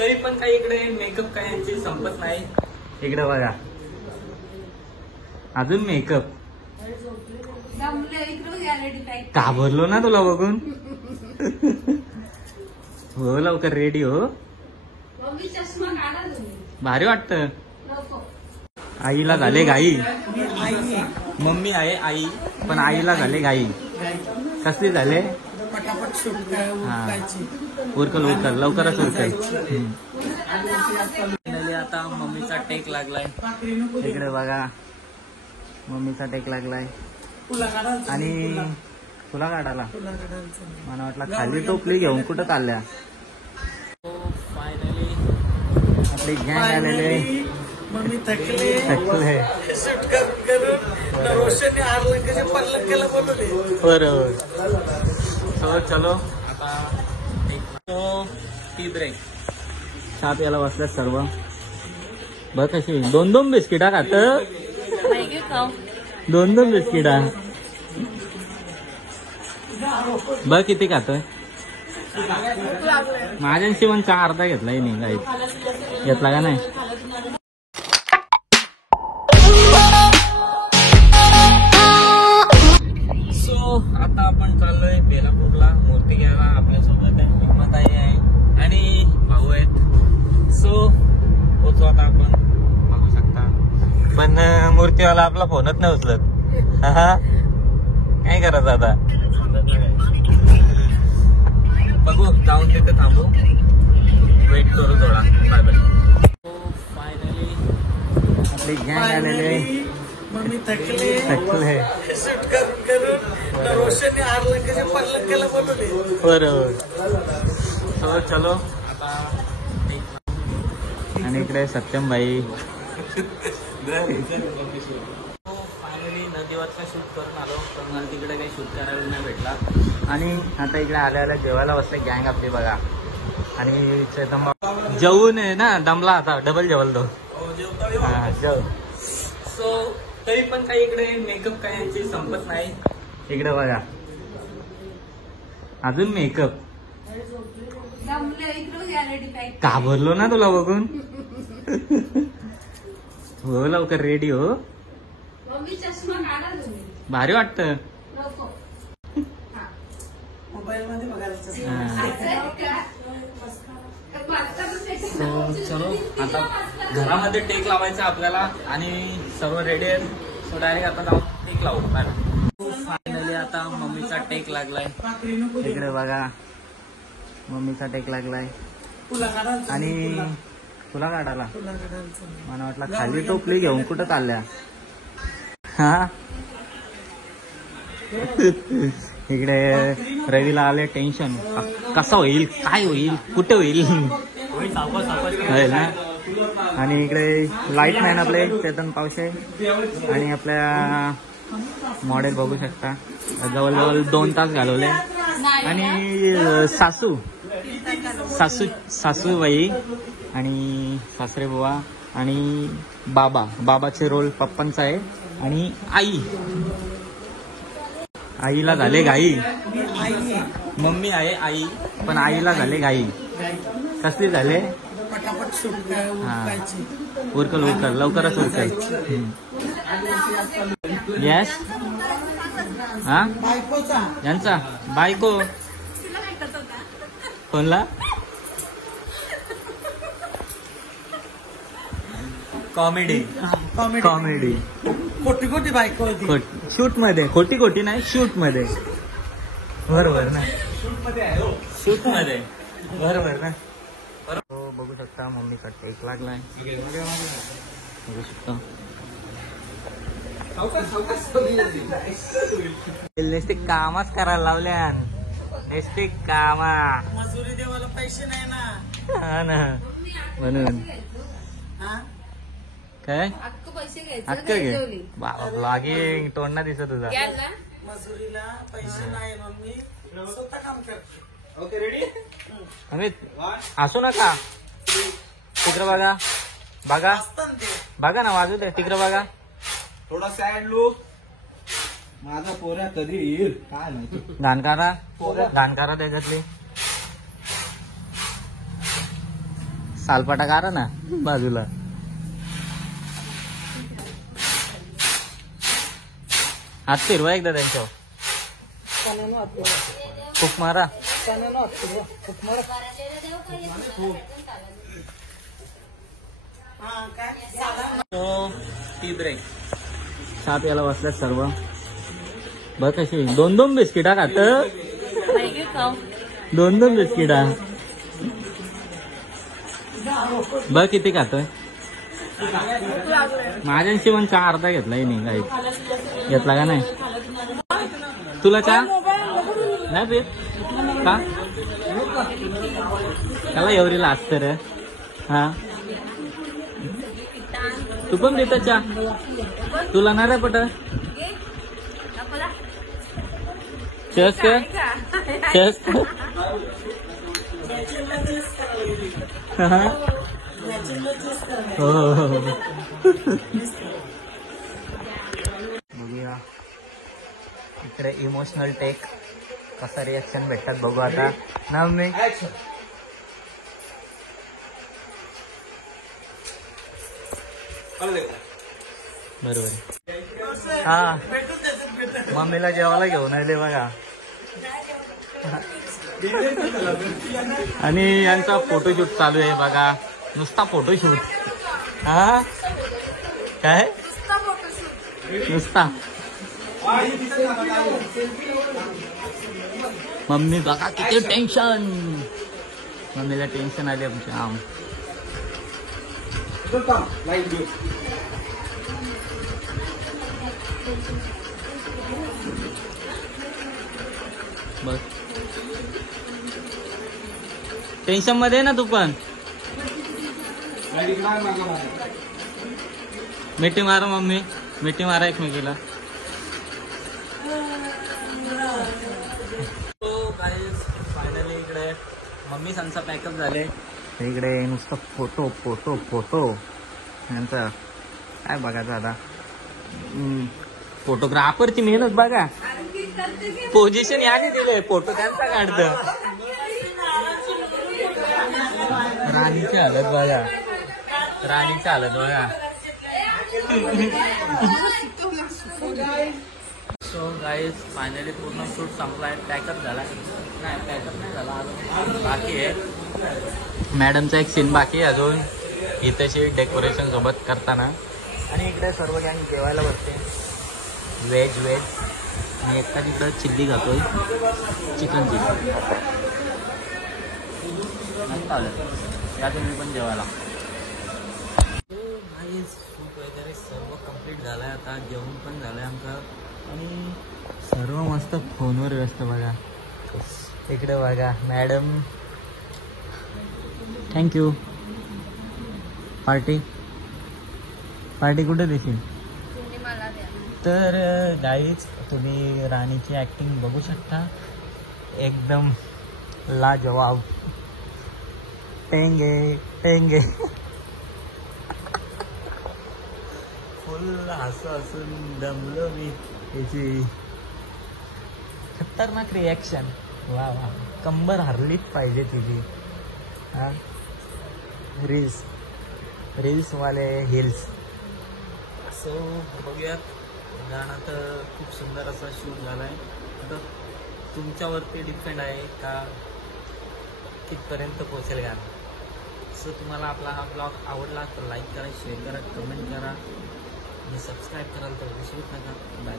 तरी पण काही इकडे मेकअप काय यांची संपत नाही. इकडे बघा अजून मेकअप. घाबरलो ना तुला बघून. हो लवकर रेडी हो. भारी वाटत. आईला झाले घाई. मम्मी आहे आई पण आईला झाले घाई. कसली झाले. हा उरकल उरकल लवकरच उरकल. आता मम्मीचा टेक लागलाय. इकडे बघा मम्मीचा टेक लागलाय आणि तुला काढायला मला वाटलं खाली टोपली घेऊन कुठं चालल्या. फायनली आपली गँग आलेले. मम्मी थकले बरोबर. चलो आता टी ब्रेक. चहा प्यायला बसल्यात सर्व. बघ कशी 2-2 बिस्किटा खात. 2-2 बिस्किटा बघ किती खातोय. माझ्यांशी पण चहा अर्धा घेतलाय नाही काही घेतला का नाही. सो आता आपण चाललोय बेलापूरला मूर्ती घ्यायला. आपल्यासोबत हिम्मताई आहे आणि भाऊ आहेत. सो पोचू आता आपण. बघू शकता पण मूर्तीवाला आपला फोनच नाही उचलत. काय करायचं आता. बघू जाऊन तिथे थांबू. वेट करू थोडा. Bye bye. फायनली आपली गँग आलेले. मम्मी थकले बरोबर. चलो आता. आणि इकडे सत्यम भाई. फायनली नदीवरचा शूट करून आलो पण मला तिकडे काही शूट करायला नाही भेटला. आणि आता इकडे आल्या जेवायला बसले गँग आपली बघा. आणि चैतन्य जेवून आहे ना दमला आता डबल जेवल तो. जेव. सो तरी पण काही इकडे मेकअप काय यांची संपत नाही. इकडे बघा अजून मेकअप. घाबरलो ना तुला बघून. हो लवकर रेडी हो. भारी वाटत. मोबाईल मध्ये चलो आता घरामध्ये टेक लावायचा आपल्याला आणि सर्व रेडी आहेत. सो डायरेक्ट आता जाऊन टेक लावू. फायनली आता मम्मीचा टेक लागलाय. इकडे बघा मम्मीचा टेक लागलाय आणि तुला काढायला मला वाटलं खाली टोपली घेऊन कुठं चालल्या. हा इकडे रवीला आले टेन्शन. कसं होईल काय होईल कुठे होईल ना. आणि इकडे लाईट मॅन आपले चेतन पावशे आणि आपल्या मॉडेल बघू शकता. जवळजवळ 2 तास घालवले. आणि सासूबाई आणि सासरे बुवा आणि बाबाचे रोल पप्पांचा आहे. आणि आईला झाले घाई. मम्मी आहे आई पण आईला झाले घाई. कसली झाले. हा उरकल उरकल लवकरच उरकल. येस हा यांचा बायको कोणला. कॉमेडी खोटी बायको होती. शूट मध्ये खोटी नाही शूट मध्ये. बरोबर ना शूट मध्ये बरोबर ना. बघू शकता मम्मीचा टेक लागलाय. बघू शकता नुसते कामच करायला लावल्या. नुसते कामा. मजुरी देवाला पैसे नाही ना. हा ना म्हणून काय अक्क घे बाबा. ब्लॉगिंग तोंड दिसत तुझा. मजुरीला पैसे नाही मम्मी स्वतः काम करते. ओके रेडी अमित असू नका. तिकडं बघा ना वाजू दे. तिकडं बघा. थोडा सॅड लुक. माझा पोऱ्या कधी येईल काय माहिती. घाणकारा त्याच्यातली. सालपाटा काढा ना बाजूला. हात फिरवा एकदा त्यांच्यावर. खूप मारा. Tea break. चहा प्यायला बसल्यात सर्व. बघ कशी 2-2 बिस्किटा खात. 2-2 बिस्किटा. बघ किती खातोय. माझ्याशी पण चहा अर्धा घेतलाय नाही काही. घेतला का नाही तुला चहा नाही पीत का? त्याला एवढीला असत रे. हा तू पण देत चहा. तुला नाही रे पट. चेस कर. चेस कर. बघूया इकडे इमोशनल टेक कसा रिएक्शन भेटतात बघू आता ना. मी बरोबर. हा मम्मीला जेवायला घेऊन आले बघा. आणि यांचा फोटोशूट चालू आहे बघा. नुसता फोटोशूट. हा काय नुसता. मम्मी बघा किती टेन्शन. मम्मीला टेन्शन आले आमच्या. बस टेन्शन मध्ये ना तू पण. मिठी मारा मम्मी. मिठी मारा एकमेकीला. फायनली इकडे मम्मी सांचा पॅकअप झाले. इकडे नुसतं फोटो फोटो फोटो. यांचा काय बघायचं आता. फोटोग्राफरची मेहनत बघा. पोझिशन याने दिले. फोटो त्यांचा काढतं. राणीची हालत बघा. राणीची हालत बघा. सो गाईज फायनली पूर्ण शूट संपलाय. पॅकअप झाला नाही. पॅकअप नाही झाला अजून बाकी आहे. मॅडमचा एक सीन बाकी आहे अजून इथेशी डेकोरेशन सोबत करताना. आणि इकडे सर्व गँग जेवायला बसते. व्हेज आणि एकटा तिकडं चिल्ली खातोय. चिकन चिल्ली मस्त आलं. या तुम्ही पण जेवायला. शूट वगैरे सर्व कम्प्लीट झालं आहे. आता जेवण पण झालं आहे आमचं. आणि सर्व मस्त फोनवर व्यस्त बघा. इकडे बघा मॅडम. थँक्यू. पार्टी कुठे देशील. तर गाईज तुम्ही राणीची ॲक्टिंग बघू शकता. एकदम लाजवाब. टेंगे फुल हसून दमलो मी. याची खतरनाक रिॲक्शन. वा वा. कंबर हरलीच पाहिजे तुझी. हा रील्सवाले हिल्स. सो बघूयात. गाणं तर खूप सुंदर असा शूट झाला आहे. आता तुमच्यावरती डिपेंड आहे का कितपर्यंत पोहोचेल गाणं. सो तुम्हाला आपला हा ब्लॉग आवडला तर लाईक करा, शेअर करा, कमेंट करा आणि सबस्क्राईब कराल तर विसरूच नका. बाय.